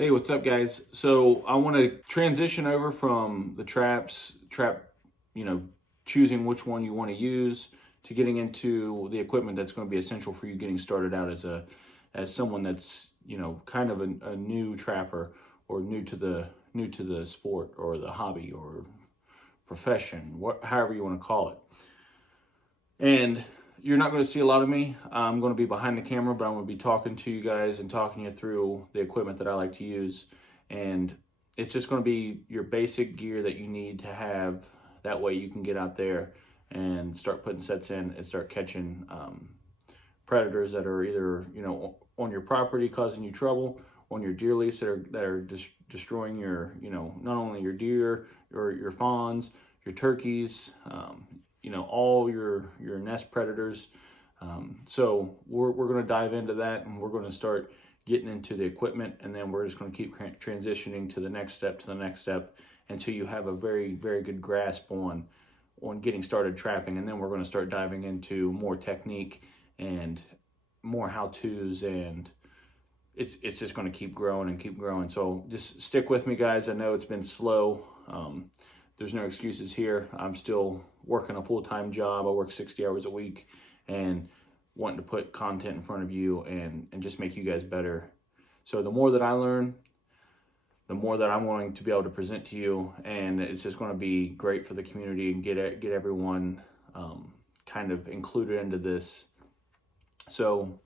Hey, what's up, guys? So I want to transition over from the trap, you know, choosing which one you want to use to getting into the equipment that's going to be essential for you getting started out as someone that's, kind of a new trapper or new to the sport or the hobby or profession, however you want to call it. And you're not going to see a lot of me. I'm going to be behind the camera, but I'm going to be talking to you guys and talking you through the equipment that I like to use. And it's just going to be your basic gear that you need to have. That way you can get out there and start putting sets in and start catching predators that are either, on your property causing you trouble, on your deer lease that are destroying your, not only your deer or your fawns, your turkeys, all your nest predators. So we're going to dive into that, and we're going to start getting into the equipment, and then we're just going to keep transitioning to the next step until you have a very, very good grasp on getting started trapping. And then we're going to start diving into more technique and more how-tos, and it's just going to keep growing and keep growing. So just stick with me, guys. I know it's been slow. There's no excuses here. I'm still working a full-time job. I work 60 hours a week and wanting to put content in front of you and just make you guys better. So the more that I learn, the more that I'm going to be able to present to you, and it's just going to be great for the community and get everyone kind of included into this. So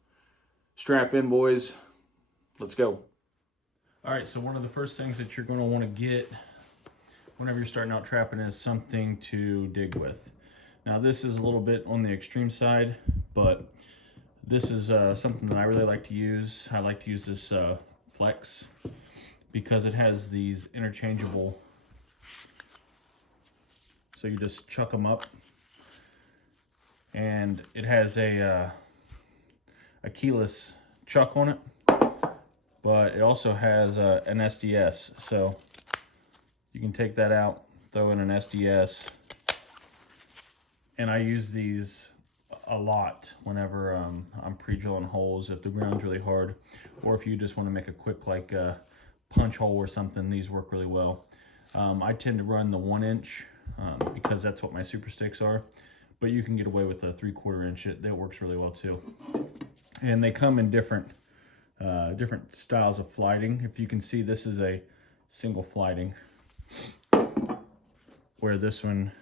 strap in, boys. Let's go. All right, so one of the first things that you're going to want to get whenever you're starting out trapping is something to dig with. Now this is a little bit on the extreme side, but this is something that I really like to use. I like to use this Flex because it has these interchangeable, so you just chuck them up, and it has a keyless chuck on it, but it also has an SDS, so you can take that out, throw in an SDS, and I use these a lot whenever I'm pre-drilling holes, if the ground's really hard, or if you just want to make a quick punch hole or something. These work really well. I tend to run the 1-inch because that's what my super sticks are, but you can get away with a 3/4 inch. That works really well too. And they come in different styles of flighting. If you can see, this is a single flighting, where this one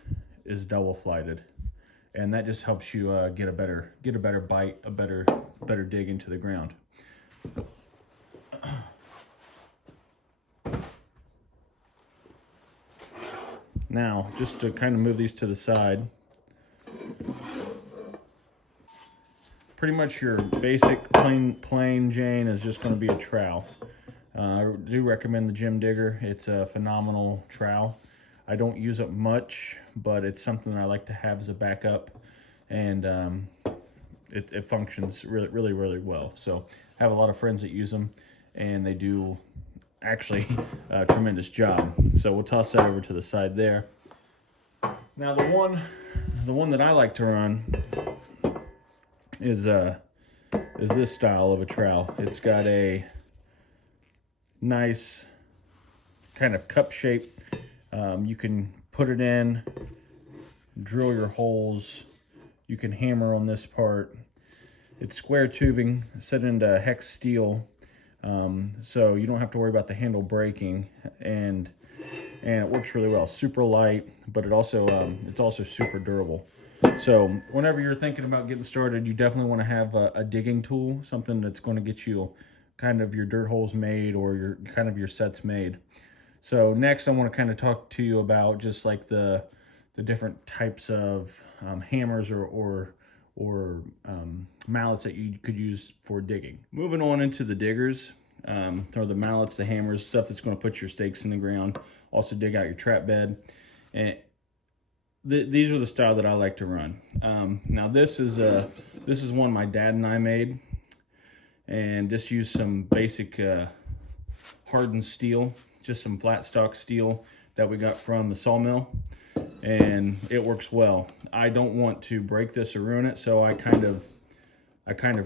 is double flighted, and that just helps you get a better bite, a better dig into the ground. Now, just to kind of move these to the side, pretty much your basic plain Jane is just going to be a trowel. I do recommend the Gym Digger. It's a phenomenal trowel. I don't use it much, but it's something that I like to have as a backup, and it functions really well. So I have a lot of friends that use them, and they do actually a tremendous job. So we'll toss that over to the side there. Now the one that I like to run is this style of a trowel. It's got a nice kind of cup shape. You can put it in, drill your holes. You can hammer on this part. It's square tubing set into hex steel, so you don't have to worry about the handle breaking, and it works really well. Super light, but it's also super durable. So whenever you're thinking about getting started, you definitely want to have a digging tool, something that's going to get you kind of your dirt holes made or your sets made. So next, I want to kind of talk to you about just like the different types of hammers or mallets that you could use for digging. Moving on into the diggers, or the mallets, the hammers, stuff that's going to put your stakes in the ground, also dig out your trap bed. And these are the style that I like to run. Now this is one my dad and I made, and just use some basic hardened steel, just some flat stock steel that we got from the sawmill, and it works well. I don't want to break this or ruin it, so I kind of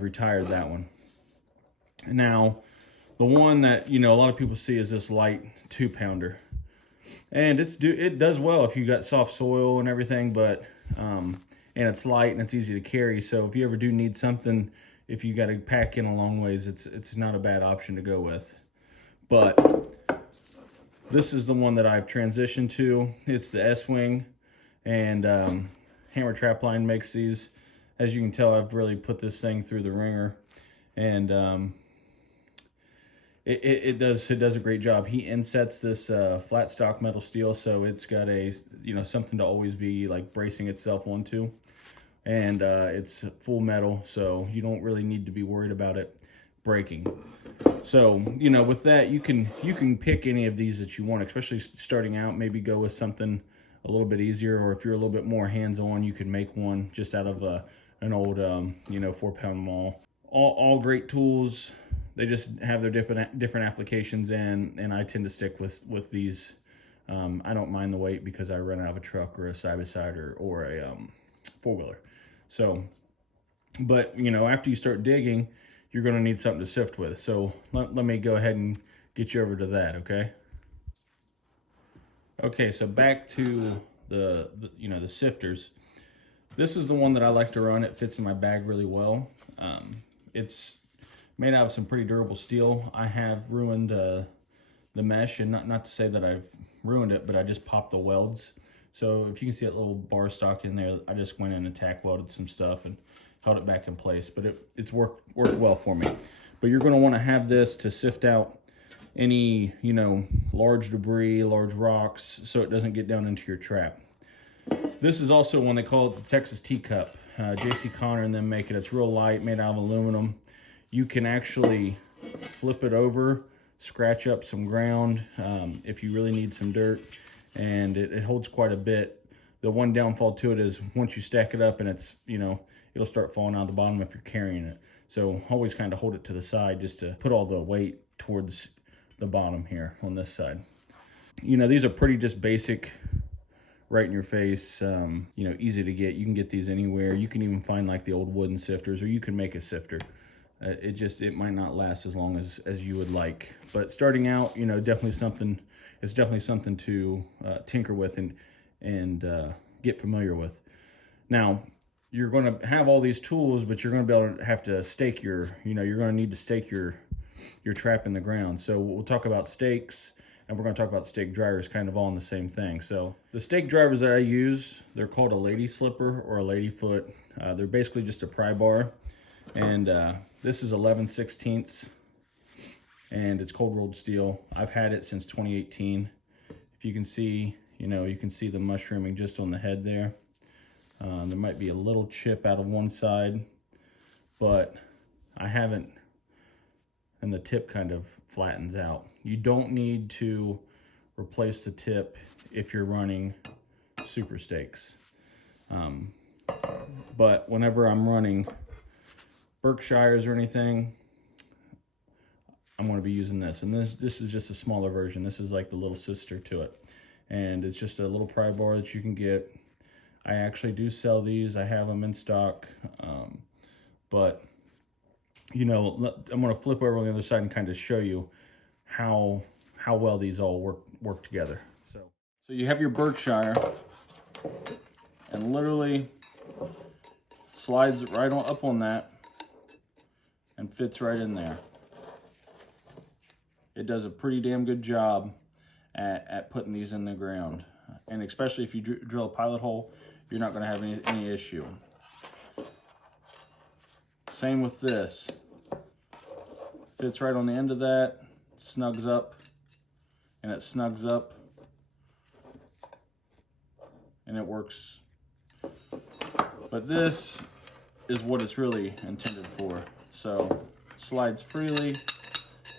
retired that one. Now The one that, you know, a lot of people see is this light 2-pounder. And it does well if you got soft soil and everything, but and it's light and it's easy to carry. So if you ever do need something, if you got to pack in a long ways, it's not a bad option to go with. But this is the one that I've transitioned to. It's the S-Wing, and Hammer Trapline makes these. As you can tell, I've really put this thing through the ringer, and it does a great job. He insets this flat stock metal steel, so it's got a, you know, something to always be like bracing itself onto, and it's full metal, so you don't really need to be worried about it breaking. So, you know, with that, you can pick any of these that you want, especially starting out. Maybe go with something a little bit easier, or if you're a little bit more hands-on, you can make one just out of an old, you know, 4-pound maul. All great tools. They just have their different applications, and I tend to stick with these. I don't mind the weight because I run out of a truck or a side-by-side or a 4-wheeler. So, but, you know, after you start digging, you're going to need something to sift with. So let me go ahead and get you over to that, okay? Okay, so back to the you know, the sifters. This is the one that I like to run. It fits in my bag really well. It's made out of some pretty durable steel. I have ruined the mesh, and not to say that I've ruined it, but I just popped the welds. So if you can see that little bar stock in there, I just went in and tack welded some stuff and held it back in place, but it's worked well for me. But you're going to want to have this to sift out any, you know, large debris, large rocks, so it doesn't get down into your trap. This is also one they call it the Texas teacup. JC Connor and them make it. It's real light, made out of aluminum. You can actually flip it over, scratch up some ground if you really need some dirt, and it holds quite a bit. The one downfall to it is once you stack it up and it's, you know, it'll start falling out the bottom if you're carrying it. So always kind of hold it to the side just to put all the weight towards the bottom here on this side. You know, these are pretty just basic, right in your face, you know, easy to get. You can get these anywhere. You can even find like the old wooden sifters, or you can make a sifter. It might not last as long as you would like. But starting out, you know, it's definitely something to tinker with and get familiar with. Now, you're going to have all these tools, but you're going to be able to have to stake you're going to need to stake your trap in the ground. So we'll talk about stakes, and we're going to talk about stake drivers, kind of all in the same thing. So the stake drivers that I use, they're called a lady slipper or a lady foot. They're basically just a pry bar, and this is 11/16, and it's cold rolled steel. I've had it since 2018. If you can see, you know, you can see the mushrooming just on the head there. There might be a little chip out of one side, but I haven't, and the tip kind of flattens out. You don't need to replace the tip if you're running super stakes. But whenever I'm running Berkshires or anything, I'm going to be using this. And this is just a smaller version. This is like the little sister to it. And it's just a little pry bar that you can get. I actually do sell these. I have them in stock. But, you know, I'm going to flip over on the other side and kind of show you how well these all work together. So you have your Berkshire, and literally slides right on up on that and fits right in there. It does a pretty damn good job at putting these in the ground. And especially if you drill a pilot hole, you're not going to have any issue. Same with this. Fits right on the end of that, snugs up, and it snugs up, and it works. But this is what it's really intended for. So slides freely,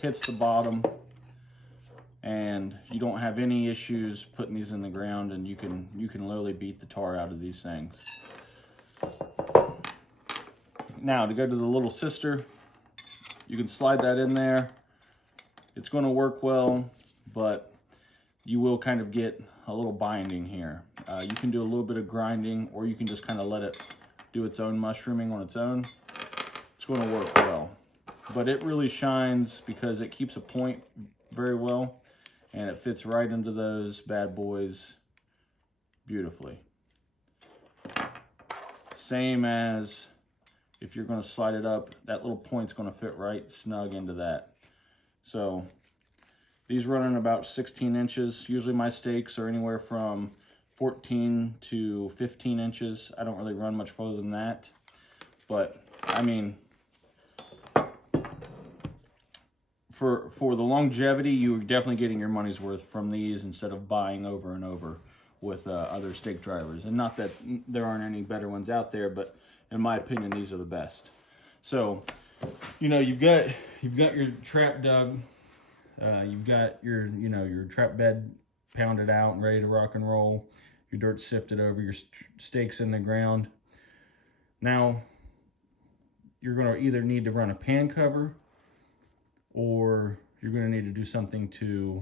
hits the bottom, and you don't have any issues putting these in the ground, and you can literally beat the tar out of these things. Now to go to the little sister, you can slide that in there. It's going to work well, but you will kind of get a little binding here. You can do a little bit of grinding, or you can just kind of let it do its own mushrooming on its own. It's going to work well. but it really shines because it keeps a point very well, and it fits right into those bad boys beautifully. Same as if you're going to slide it up, that little point's going to fit right snug into that. So these run in about 16 inches. Usually my stakes are anywhere from 14 to 15 inches. I don't really run much further than that. But, I mean, for the longevity, you're definitely getting your money's worth from these instead of buying over and over with other stake drivers. And not that there aren't any better ones out there, but in my opinion, these are the best. So, you know, you've got your trap dug. You've got your, you know, your trap bed pounded out and ready to rock and roll. Your dirt sifted over, your stakes in the ground. Now, you're going to either need to run a pan cover, or you're going to need to do something to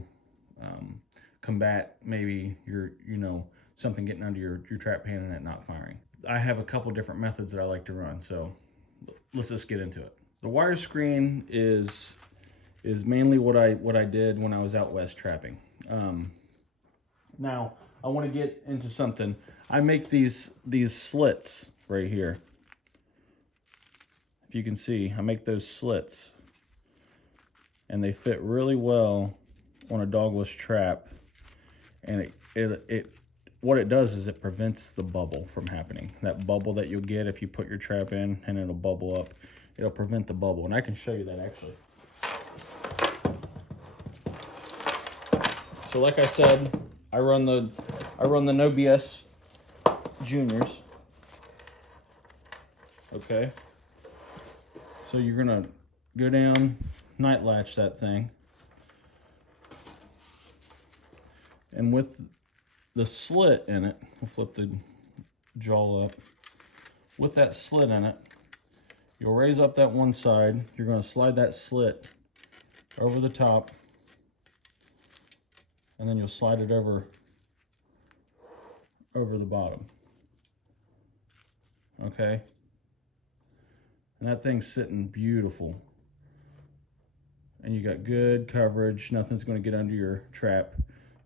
combat maybe your, you know, something getting under your trap pan and it not firing. I have a couple different methods that I like to run, so let's just get into it. The wire screen is mainly what I did when I was out west trapping. Now I want to get into something. I make these slits right here. If you can see, I make those slits, and they fit really well on a dogless trap. And what it does is it prevents the bubble from happening. That bubble that you'll get if you put your trap in and it'll bubble up, it'll prevent the bubble. And I can show you that actually. So like I said, I run the No BS Juniors. Okay. So you're gonna go down, night latch that thing, and with the slit in it, we'll flip the jaw up. With that slit in it, you'll raise up that one side. You're going to slide that slit over the top, and then you'll slide it over the bottom. Okay? And that thing's sitting beautiful. And you got good coverage. Nothing's going to get under your trap.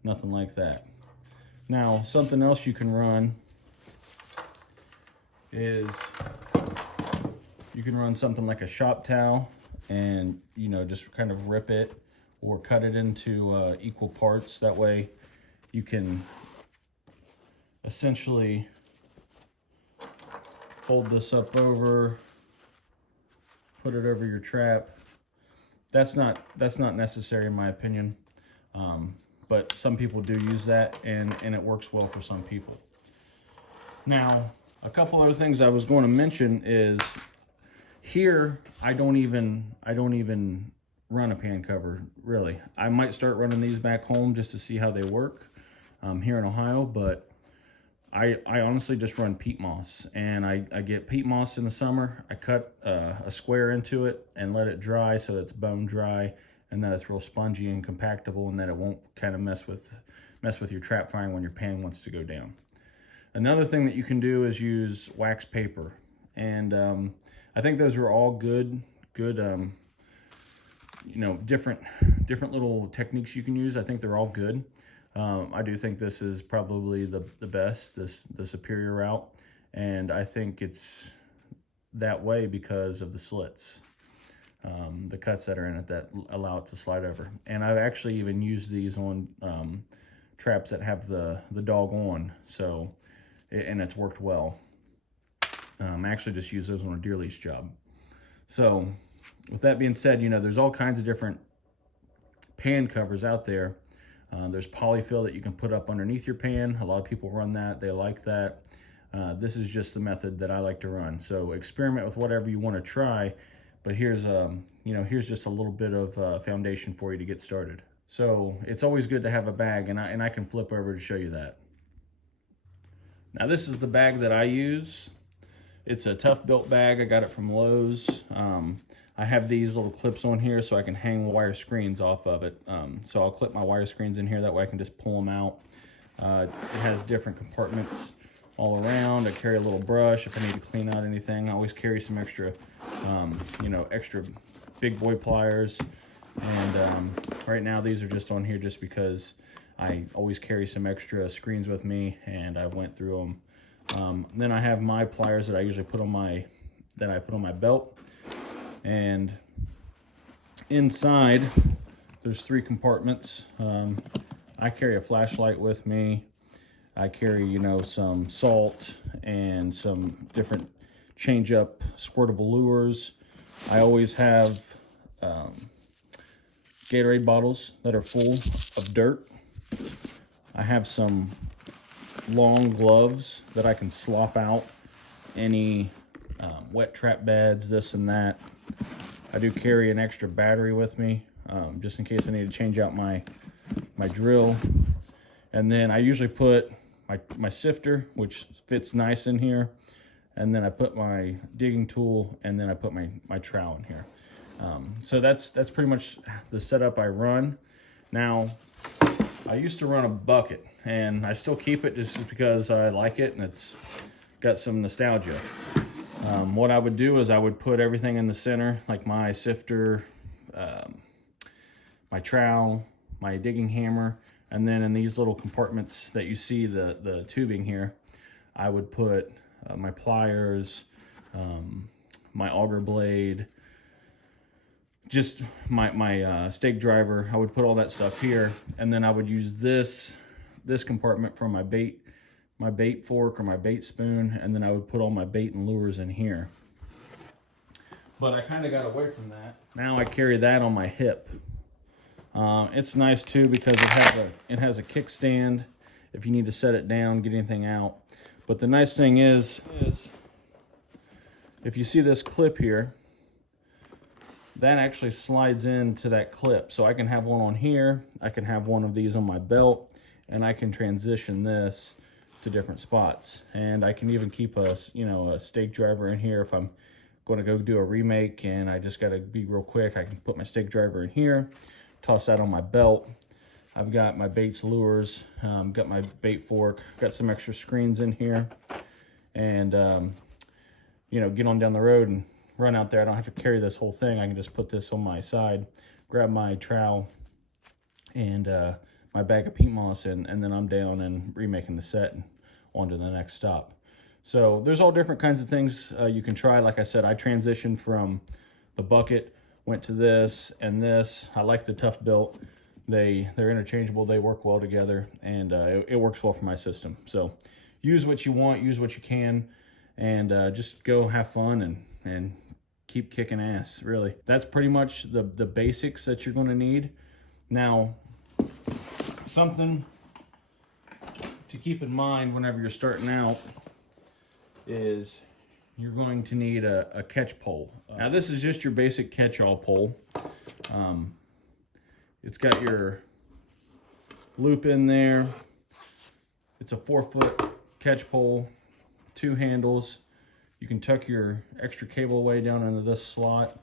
Nothing like that. Now, something else you can run is you can run something like a shop towel and, you know, just kind of rip it or cut it into equal parts. That way you can essentially fold this up over, put it over your trap. That's not necessary in my opinion. But some people do use that, and it works well for some people. Now, a couple other things I was going to mention is here I don't even run a pan cover really. I might start running these back home just to see how they work here in Ohio, but I honestly just run peat moss, and I get peat moss in the summer. I cut a square into it and let it dry so it's bone dry, and that it's real spongy and compactable, and that it won't kind of mess with your trap firing when your pan wants to go down. Another thing that you can do is use wax paper, and I think those are all good you know, different little techniques you can use. I think they're all good. I do think this is probably the best, the superior route, and I think it's that way because of the slits. The cuts that are in it that allow it to slide over. And I've actually even used these on traps that have the dog on, so, and it's worked well. I actually just use those on a deer leash job. So with that being said, you know, there's all kinds of different pan covers out there. There's polyfill that you can put up underneath your pan. A lot of people run that, they like that. This is just the method that I like to run. So experiment with whatever you want to try. But here's you know, here's just a little bit of foundation for you to get started. So it's always good to have a bag, and I can flip over to show you that. Now this is the bag that I use. It's a Tough Built bag. I got it from Lowe's. I have these little clips on here so I can hang wire screens off of it. So I'll clip my wire screens in here, that way I can just pull them out. It has different compartments all around. I carry a little brush if I need to clean out anything. I always carry some extra, you know, extra big boy pliers. And right now these are just on here just because I always carry some extra screens with me, and I went through them. Then I have my pliers that I usually put on my belt. And inside there's 3 compartments. I carry a flashlight with me. I carry, you know, some salt and some different change up squirtable lures. I always have Gatorade bottles that are full of dirt. I have some long gloves that I can slop out any wet trap beds, this and that. I do carry an extra battery with me, just in case I need to change out my drill. And then I usually put my sifter, which fits nice in here. And then I put my digging tool, and then I put my trowel in here. So that's pretty much the setup I run. Now, I used to run a bucket, and I still keep it just because I like it and it's got some nostalgia. What I would do is I would put everything in the center, like my sifter, my trowel, my digging hammer, and then in these little compartments that you see the tubing here, I would put my pliers, my auger blade, just my stake driver. I would put all that stuff here, and then I would use this compartment for my bait fork or my bait spoon, and then I would put all my bait and lures in here. But I kind of got away from that. Now I carry that on my hip. It's nice too because it has a kickstand if you need to set it down, get anything out. But the nice thing is if you see this clip here, that actually slides into that clip. So I can have one on here, I can have one of these on my belt, and I can transition this to different spots. And I can even keep a stake driver in here if I'm going to go do a remake and I just got to be real quick. I can put my stake driver in here, toss that on my belt. I've got my baits, lures, got my bait fork, got some extra screens in here, and get on down the road and run out there. I don't have to carry this whole thing. I can just put this on my side, grab my trowel and my bag of peat moss, and then I'm down and remaking the set and on to the next stop. So there's all different kinds of things you can try. Like I said, I transitioned from the bucket, went to this and this. I like the Tough Built. They're interchangeable, they work well together, and it works well for my system. So use what you want, use what you can, and just go have fun and keep kicking ass, really. That's pretty much the basics that you're gonna need. Now, something to keep in mind whenever you're starting out is you're going to need a catch pole. Now this is just your basic catch-all pole. It's got your loop in there. It's a 4-foot catch pole, 2 handles. You can tuck your extra cable away down into this slot.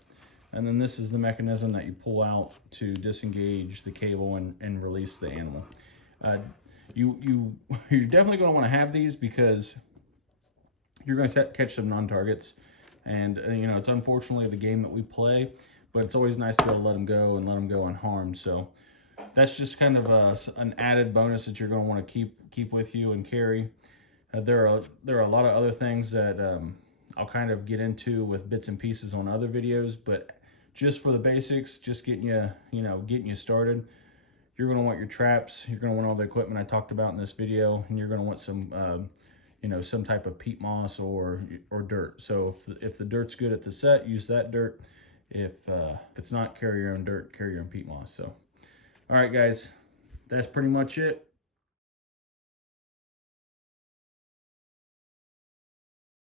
And then this is the mechanism that you pull out to disengage the cable and release the animal. You're definitely going to want to have these because you're going to catch some non-targets. And it's unfortunately the game that we play, but it's always nice to be able to let them go and let them go unharmed. So that's just kind of an added bonus that you're going to want to keep with you and carry. There are a lot of other things that I'll kind of get into with bits and pieces on other videos, but just for the basics, just getting you started, you're going to want your traps, you're going to want all the equipment I talked about in this video, and you're going to want some some type of peat moss or dirt. So if the dirt's good at the set, use that dirt. If it's not, carry your own dirt, carry your own peat moss. So all right guys, that's pretty much it.